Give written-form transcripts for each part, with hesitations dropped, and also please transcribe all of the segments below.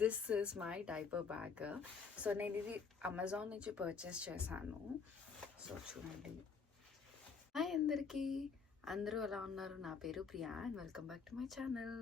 This is my diaper bag. So నేను ఇది Amazon నుంచి పర్చేస్ చేశాను. సో చూడండి. హాయ్ అందరికీ, అందరూ ఎలా ఉన్నారు? నా పేరు Priya and welcome back to my channel.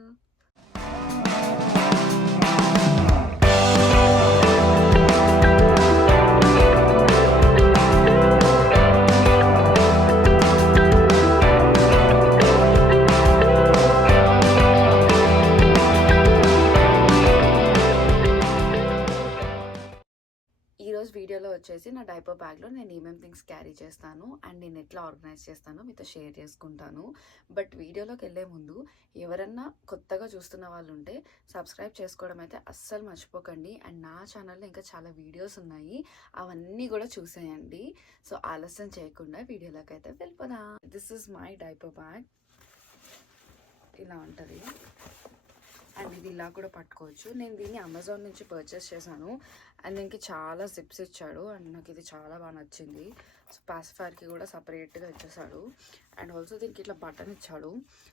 ఈరోజు వీడియోలో వచ్చేసి నా డైపర్ బ్యాగ్లో నేను ఏమేమి థింగ్స్ క్యారీ చేస్తాను అండ్ నేను ఎట్లా ఆర్గనైజ్ చేస్తానో మీతో షేర్ చేసుకుంటాను. బట్ వీడియోలోకి వెళ్ళే ముందు ఎవరన్నా కొత్తగా చూస్తున్న వాళ్ళు ఉంటే సబ్స్క్రైబ్ చేసుకోవడం అయితే అస్సలు మర్చిపోకండి. అండ్ నా ఛానల్లో ఇంకా చాలా వీడియోస్ ఉన్నాయి, అవన్నీ కూడా చూసేయండి. సో ఆలస్యం చేయకుండా వీడియోలోకి అయితే వెళ్ళిపోదాం. This is my diaper bag. ఇలా ఉంటుంది అండ్ ఇది ఇలా కూడా పట్టుకోవచ్చు. నేను దీన్ని అమెజాన్ నుంచి పర్చేస్ చేశాను అండ్ దీనికి చాలా జిప్స్ ఇచ్చాడు అండ్ నాకు ఇది చాలా బాగా నచ్చింది. సో పాసిఫైర్కి కూడా సపరేట్గా ఇచ్చేసాడు అండ్ ఆల్సో దీనికి ఇట్లా బటన్ ఇచ్చాడు.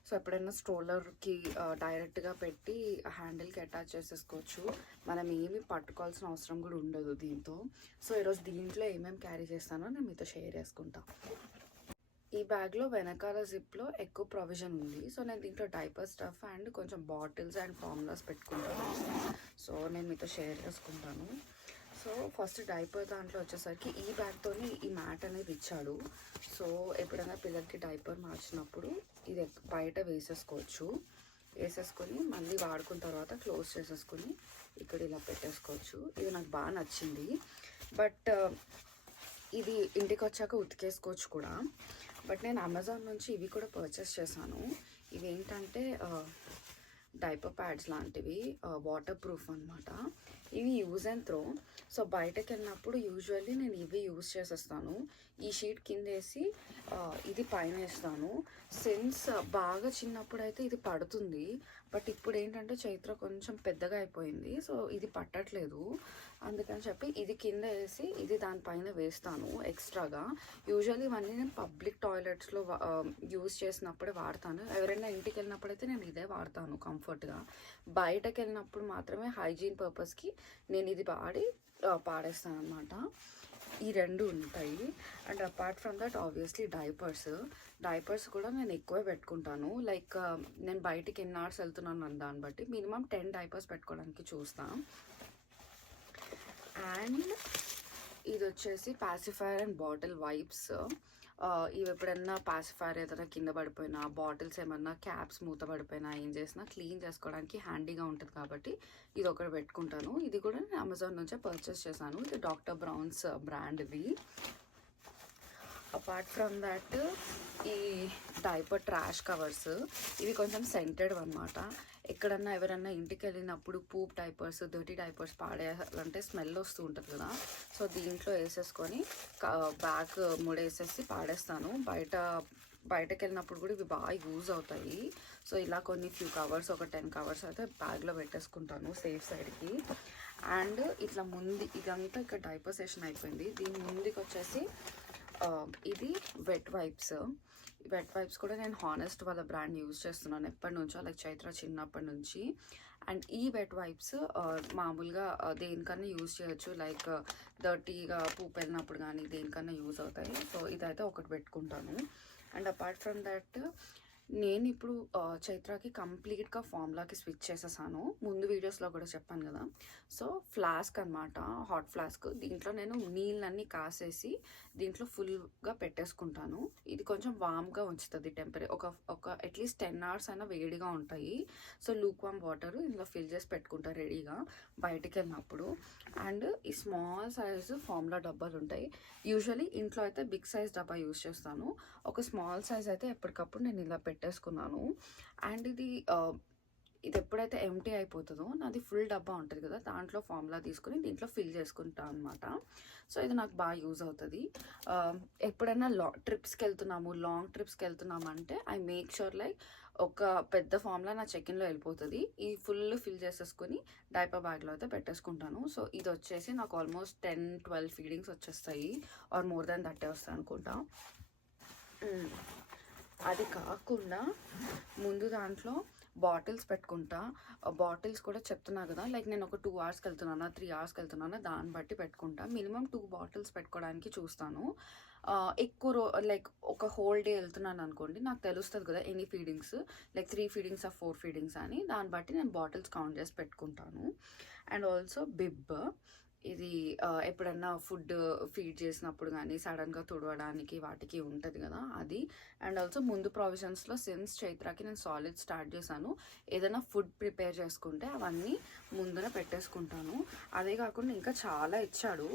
సో ఎప్పుడైనా స్ట్రోలర్కి డైరెక్ట్గా పెట్టి హ్యాండిల్కి అటాచ్ చేసేసుకోవచ్చు. మనం ఏమి పట్టుకోవాల్సిన అవసరం కూడా ఉండదు దీంతో. సో ఈరోజు దీంట్లో ఏమేమి క్యారీ చేస్తానో నేను మీతో షేర్ చేసుకుంటాను. ఈ బ్యాగ్లో వెనకాల జిప్లో ఎక్కువ ప్రొవిజన్ ఉంది. సో నేను దీంట్లో డైపర్ స్టఫ్ అండ్ కొంచెం బాటిల్స్ అండ్ ఫార్ములాస్ పెట్టుకుంటాను. సో నేను మీతో షేర్ చేసుకుంటాను. సో ఫస్ట్ డైపర్ దాంట్లో వచ్చేసరికి ఈ బ్యాగ్తోనే ఈ మ్యాట్ అనేది ఇచ్చాడు. సో ఎప్పుడైనా పిల్లలకి డైపర్ మార్చినప్పుడు ఇది బయట వేసేసుకొని మళ్ళీ వాడుకున్న తర్వాత క్లోజ్ చేసేసుకొని ఇక్కడ ఇలా పెట్టేసుకోవచ్చు. ఇది నాకు బాగా నచ్చింది. బట్ ఇది ఇంటికి వచ్చాక ఉతికేసుకోవచ్చు కూడా. బట్ నేను అమెజాన్ నుంచి ఇవి కూడా పర్చేస్ చేశాను. ఇవి ఏంటంటే డైపర్ ప్యాడ్స్ లాంటివి, వాటర్ ప్రూఫ్ అనమాట. ఇవి యూజ్ అండ్ త్రో. సో బయటకు వెళ్ళినప్పుడు యూజువల్లీ నేను ఇవి యూజ్ చేసేస్తాను. ఈ షీట్ కింద వేసి ఇది పైన వేస్తాను. సిన్స్ బాగా చిన్నప్పుడు అయితే ఇది పడుతుంది. బట్ ఇప్పుడు ఏంటంటే చైత్ర కొంచెం పెద్దగా అయిపోయింది, సో ఇది పట్టట్లేదు. అందుకని చెప్పి ఇది కింద వేసి ఇది దానిపైన వేస్తాను ఎక్స్ట్రాగా. యూజువల్లీ ఇవన్నీ నేను పబ్లిక్ టాయిలెట్స్లో యూజ్ చేసినప్పుడే వాడతాను. ఎవరైనా ఇంటికి వెళ్ళినప్పుడైతే నేను ఇదే వాడతాను కంఫర్ట్గా. బయటకు వెళ్ళినప్పుడు మాత్రమే హైజీన్ పర్పస్కి నేను ఇది పాడేస్తాను అనమాట. ఈ రెండు ఉంటాయి. And apart from that obviously diapers కూడా నేను ఎక్కువే పెట్టుకుంటాను. లైక్ నేను బయటికి ఎన్ని అవర్స్ వెళ్తున్నాను అని దాన్ని బట్టి మినిమం 10 డైపర్స్ పెట్టుకోవడానికి చూస్తాను. అండ్ ఇది వచ్చేసి పాసిఫైర్ అండ్ బాటిల్ వైప్స్. ఇవి ఎప్పుడన్నా పాసిఫైర్ ఏదైనా కింద పడిపోయినా, బాటిల్స్ ఏమన్నా క్యాప్స్ మూత పడిపోయినా, ఏం చేసినా క్లీన్ చేసుకోవడానికి హ్యాండీగా ఉంటుంది కాబట్టి ఇది ఒకటి పెట్టుకుంటాను. ఇది కూడా నేను అమెజాన్ నుంచే పర్చేస్ చేశాను. ఇది డాక్టర్ బ్రౌన్స్ బ్రాండ్ ఇవి. అపార్ట్ ఫ్రమ్ దట్ ఈ డైపర్ ట్రాష్ కవర్స్, ఇవి కొంచెం సెంటెడ్ అనమాట. ఎక్కడన్నా ఎవరన్నా ఇంటికి వెళ్ళినప్పుడు పూప్ డైపర్స్, డర్టీ డైపర్స్ పాడేయాలంటే స్మెల్ వస్తూ ఉంటుంది కదా. సో దీంట్లో వేసేసుకొని బ్యాగ్ ముడేసేసి పాడేస్తాను. బయటకు వెళ్ళినప్పుడు కూడా ఇవి బాగా యూజ్ అవుతాయి. సో ఇలా కొన్ని ఫ్యూ కవర్స్, ఒక 10 కవర్స్ అయితే బ్యాగ్లో పెట్టేసుకుంటాను సేఫ్ సైడ్కి. అండ్ ఇట్లా ఇదంతా ఇక్కడ డైపర్ సెషన్ అయిపోయింది. దీని ముందుకు వచ్చేసి ఇది వెట్ వైప్స్ కూడా నేను హానెస్ట్ వాళ్ళ బ్రాండ్ యూజ్ చేస్తున్నాను ఎప్పటి నుంచో, లైక్ చైత్ర చిన్నప్పటి నుంచి. అండ్ ఈ వెట్ వైప్స్ మామూలుగా దేనికన్నా యూజ్ చేయొచ్చు, లైక్ డర్టీగా పూపు వెళ్ళినప్పుడు కానీ దేనికన్నా యూజ్ అవుతాయి. సో ఇదైతే ఒకటి పెట్టుకుంటాను. అండ్ అపార్ట్ ఫ్రమ్ దట్ నేను ఇప్పుడు చైత్రకి కంప్లీట్గా ఫార్ములాకి స్విచ్ చేసేసాను. ముందు వీడియోస్లో కూడా చెప్పాను కదా. సో ఫ్లాస్క్ అనమాట, హాట్ ఫ్లాస్క్. దీంట్లో నేను నీళ్ళన్నీ కాసేసి దీంట్లో ఫుల్గా పెట్టేసుకుంటాను. ఇది కొంచెం వామ్గా ఉంచుతుంది ఒక అట్లీస్ట్ 10 hours అయినా వేడిగా ఉంటాయి. సో లూక్ వామ్ వాటర్ ఇందులో ఫిల్ చేసి పెట్టుకుంటా రెడీగా బయటికి వెళ్ళినప్పుడు. అండ్ ఈ స్మాల్ సైజు ఫార్ములా డబ్బాలు ఉంటాయి. యూజువల్లీ ఇంట్లో అయితే బిగ్ సైజ్ డబ్బా యూజ్ చేస్తాను. ఒక స్మాల్ సైజ్ అయితే ఎప్పటికప్పుడు నేను ఇలా పెట్టేసుకున్నాను. అండ్ ఇది ఎప్పుడైతే ఎంటీ అయిపోతుందో నాది ఫుల్ డబ్బా ఉంటుంది కదా, దాంట్లో ఫార్ములా తీసుకుని దీంట్లో ఫిల్ చేసుకుంటాను అనమాట. సో ఇది నాకు బాగా యూజ్ అవుతుంది. ఎప్పుడైనా లాంగ్ ట్రిప్స్కి వెళ్తున్నాము అంటే ఐ మేక్ షూర్ లైక్ ఒక పెద్ద ఫార్ములా నా చెక్ఇన్లో వెళ్ళిపోతుంది. ఈ ఫుల్ ఫిల్ చేసేసుకొని డైపర్ బ్యాగ్లో అయితే పెట్టేసుకుంటాను. సో ఇది వచ్చేసి నాకు ఆల్మోస్ట్ 10-12 ఫీడింగ్స్ వచ్చేస్తాయి, ఆర్ మోర్ దాన్ దట్టే వస్తాయి అనుకుంటా. అది కాకుండా ముందు దాంట్లో బాటిల్స్ పెట్టుకుంటా. బాటిల్స్ కూడా చెప్తున్నా కదా, లైక్ నేను ఒక 2 అవర్స్కి వెళ్తున్నానా 3 అవర్స్కి వెళ్తున్నానా దాన్ని బట్టి పెట్టుకుంటా. మినిమం 2 బాటిల్స్ పెట్టుకోవడానికి చూస్తాను. ఎక్కువ లైక్ ఒక హోల్ డే వెళ్తున్నాను అనుకోండి, నాకు తెలుస్తుంది కదా ఎన్ని ఫీడింగ్స్, లైక్ 3 ఫీడింగ్స్ 4 ఫీడింగ్స్ అని, దాన్ని బట్టి నేను బాటిల్స్ కౌంట్ చేసి పెట్టుకుంటాను. అండ్ ఆల్సో బిబ్, ఇది ఎప్పుడన్నా ఫుడ్ ఫీడ్ చేసినప్పుడు కానీ సడన్గా తుడవడానికి వాటికి ఉంటుంది కదా అది. అండ్ ఆల్సో ముందు ప్రావిజన్స్లో సిన్స్ చైత్రాకి నేను సాలిడ్ స్టార్ట్ చేశాను, ఏదైనా ఫుడ్ ప్రిపేర్ చేసుకుంటే అవన్నీ ముందున పెట్టేసుకుంటాను. అదే కాకుండా ఇంకా చాలా ఇచ్చాడు.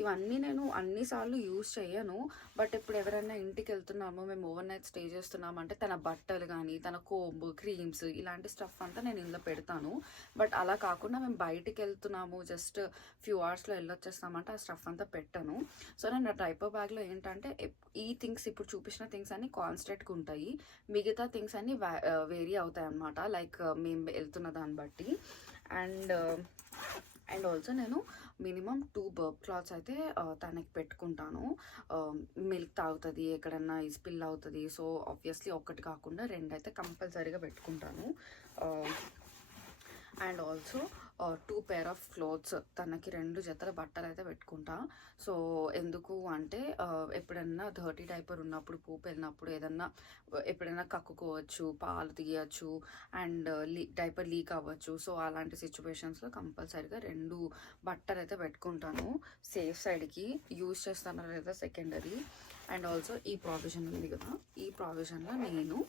ఇవన్నీ నేను అన్నిసార్లు యూజ్ చేయను, బట్ ఇప్పుడు ఎవరైనా ఇంటికి వెళ్తున్నామో, మేము ఓవర్ నైట్ స్టే చేస్తున్నామంటే తన బట్టలు కానీ తన కోంబు క్రీమ్స్ ఇలాంటి స్టఫ్ అంతా నేను ఇందులో పెడతాను. బట్ అలా కాకుండా మేము బయటికి వెళ్తున్నాము జస్ట్ ఫ్యూ అవర్స్లో వెళ్ళొచ్చేస్తామంటే ఆ స్టఫ్ అంతా పెట్టాను. సో నేను నా డైపర్ బ్యాగ్లో ఏంటంటే ఈ థింగ్స్ ఇప్పుడు చూపించిన థింగ్స్ అన్నీ కాన్స్టెంట్గా ఉంటాయి, మిగతా థింగ్స్ అన్నీ వేరీ అవుతాయి అన్నమాట, లైక్ మేము వెళ్తున్న దాన్ని బట్టి. అండ్ ఆల్సో నేను మినిమం 2 బర్బ్ క్లాత్స్ అయితే తనకి పెట్టుకుంటాను. మిల్క్ తాగుతుంది, ఎక్కడన్నా స్పిల్ అవుతుంది, సో ఆబ్వియస్లీ ఒకటి కాకుండా 2 అయితే కంపల్సరీగా పెట్టుకుంటాను. And also 2 pair of clothes, తనకి 2 జతల బట్టలు అయితే పెట్టుకుంటా. సో ఎందుకు అంటే ఎప్పుడన్నా ధర్టీ డైపర్ ఉన్నప్పుడు, పూపు వెళ్ళినప్పుడు ఏదన్నా ఎప్పుడైనా కక్కుకోవచ్చు, పాలు తీయచ్చు, అండ్ డైపర్ లీక్ అవ్వచ్చు. సో అలాంటి సిచ్యువేషన్స్లో కంపల్సరీగా 2 బట్టలు అయితే పెట్టుకుంటాను, సేఫ్ సైడ్కి యూజ్ చేస్తాను లేదా సెకండరీ. అండ్ ఆల్సో ఈ ప్రావిజన్ ఉంది కదా, ఈ ప్రావిజన్లో నేను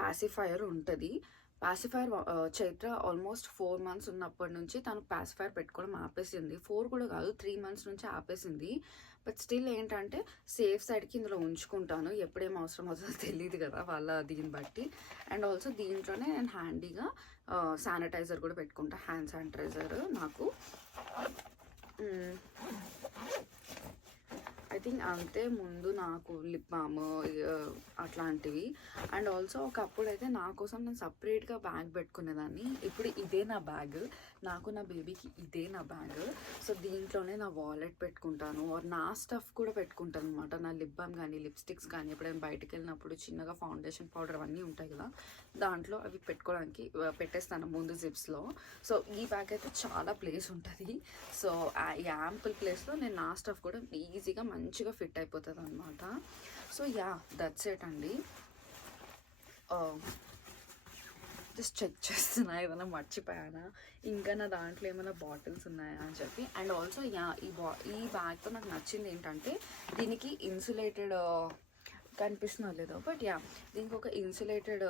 పాసిఫైయర్ ఉంటుంది. పాసిఫైర్ చైత్ర ఆల్మోస్ట్ 4 months ఉన్నప్పటి నుంచి తను పాసిఫైర్ పెట్టుకోవడం ఆపేసింది. 4 కూడా కాదు, 3 months నుంచి ఆపేసింది. బట్ స్టిల్ ఏంటంటే సేఫ్ సైడ్కి ఇందులో ఉంచుకుంటాను, ఎప్పుడేం అవసరం అవుతుందో తెలియదు కదా వాళ్ళ దీన్ని బట్టి. అండ్ ఆల్సో దీంట్లోనే నేను హ్యాండీగా శానిటైజర్ కూడా పెట్టుకుంటా, హ్యాండ్ శానిటైజర్ నాకు. ఐ థింక్ అంతే. ముందు నాకు లిప్ బామ్ అట్లాంటివి. అండ్ ఆల్సో ఒకప్పుడు అయితే నా కోసం నేను సపరేట్గా బ్యాగ్ పెట్టుకునేదాన్ని, ఇప్పుడు ఇదే నా బ్యాగ్, నాకు నా బేబీకి ఇదే నా బ్యాగ్. సో దీంట్లోనే నా వాలెట్ పెట్టుకుంటాను, ఆర్ నా స్టఫ్ కూడా పెట్టుకుంటాను అనమాట, నా లిప్ బామ్ కానీ లిప్స్టిక్స్ కానీ. ఎప్పుడైనా బయటకు వెళ్ళినప్పుడు చిన్నగా ఫౌండేషన్ పౌడర్ అవన్నీ ఉంటాయి కదా, దాంట్లో అవి పెట్టుకోవడానికి పెట్టేస్తాను ముందు జిప్స్లో. సో ఈ బ్యాగ్ అయితే చాలా ప్లేస్ ఉంటుంది. సో ఈ యాంపుల్ ప్లేస్లో నేను నా స్టఫ్ కూడా ఈజీగా మంచిగా ఫిట్ అయిపోతుంది అనమాట. సో యా, దట్స్ ఇట్ అండి. జస్ట్ చెక్ చేస్తున్నా ఏమైనా మర్చిపోయానా, ఇంకా నా దాంట్లో ఏమైనా బాటిల్స్ ఉన్నాయా అని చెప్పి. అండ్ ఆల్సో యా, ఈ బ్యాగ్తో నాకు నచ్చింది ఏంటంటే దీనికి ఇన్సులేటెడ్ కనిపిస్తున్నా లేదో, బట్ యా దీనికి ఒక ఇన్సులేటెడ్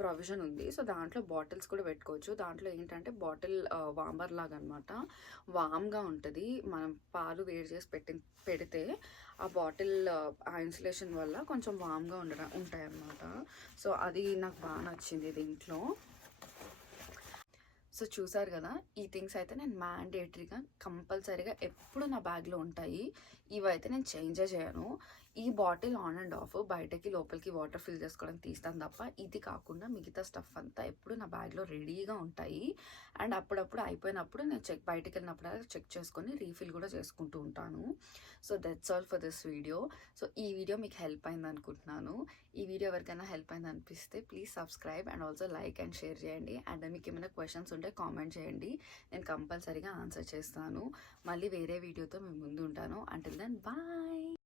ప్రొవిజన్ ఉంది. సో దాంట్లో బాటిల్స్ కూడా పెట్టుకోవచ్చు. దాంట్లో ఏంటంటే బాటిల్ వార్మర్ లాగా అనమాట, వామ్గా ఉంటుంది. మనం పాలు వేడి చేసి పెడితే ఆ బాటిల్ ఆ ఇన్సులేషన్ వల్ల కొంచెం వామ్గా ఉంటాయి అన్నమాట. సో అది నాకు బాగా నచ్చింది దీంట్లో. సో చూసారు కదా, ఈ థింగ్స్ అయితే నేను మ్యాండేటరీగా కంపల్సరీగా ఎప్పుడు నా బ్యాగ్లో ఉంటాయి. ఇవైతే నేను చేంజే చేయను. ఈ బాటిల్ ఆన్ అండ్ ఆఫ్ బయటకి లోపలికి వాటర్ ఫిల్ చేసుకోవడానికి తీస్తాను తప్ప, ఇది కాకుండా మిగతా స్టఫ్ అంతా ఎప్పుడు నా బ్యాగ్లో రెడీగా ఉంటాయి. అండ్ అప్పుడప్పుడు అయిపోయినప్పుడు నేను బయటకు వెళ్ళినప్పుడు చెక్ చేసుకొని రీఫిల్ కూడా చేసుకుంటూ ఉంటాను. So that's all for this video. So ఈ వీడియో మీకు హెల్ప్ అయింది అనుకుంటున్నాను. ఈ వీడియో ఎవరికైనా హెల్ప్ అయింది అనిపిస్తే please subscribe and also like and share చేయండి. అండ్ మీకు ఏమైనా క్వశ్చన్స్ ఉంటే కామెంట్ చేయండి, నేను కంపల్సరీగా ఆన్సర్ చేస్తాను. మళ్ళీ వేరే వీడియోతో మేము ముందు ఉంటాను. Until then bye.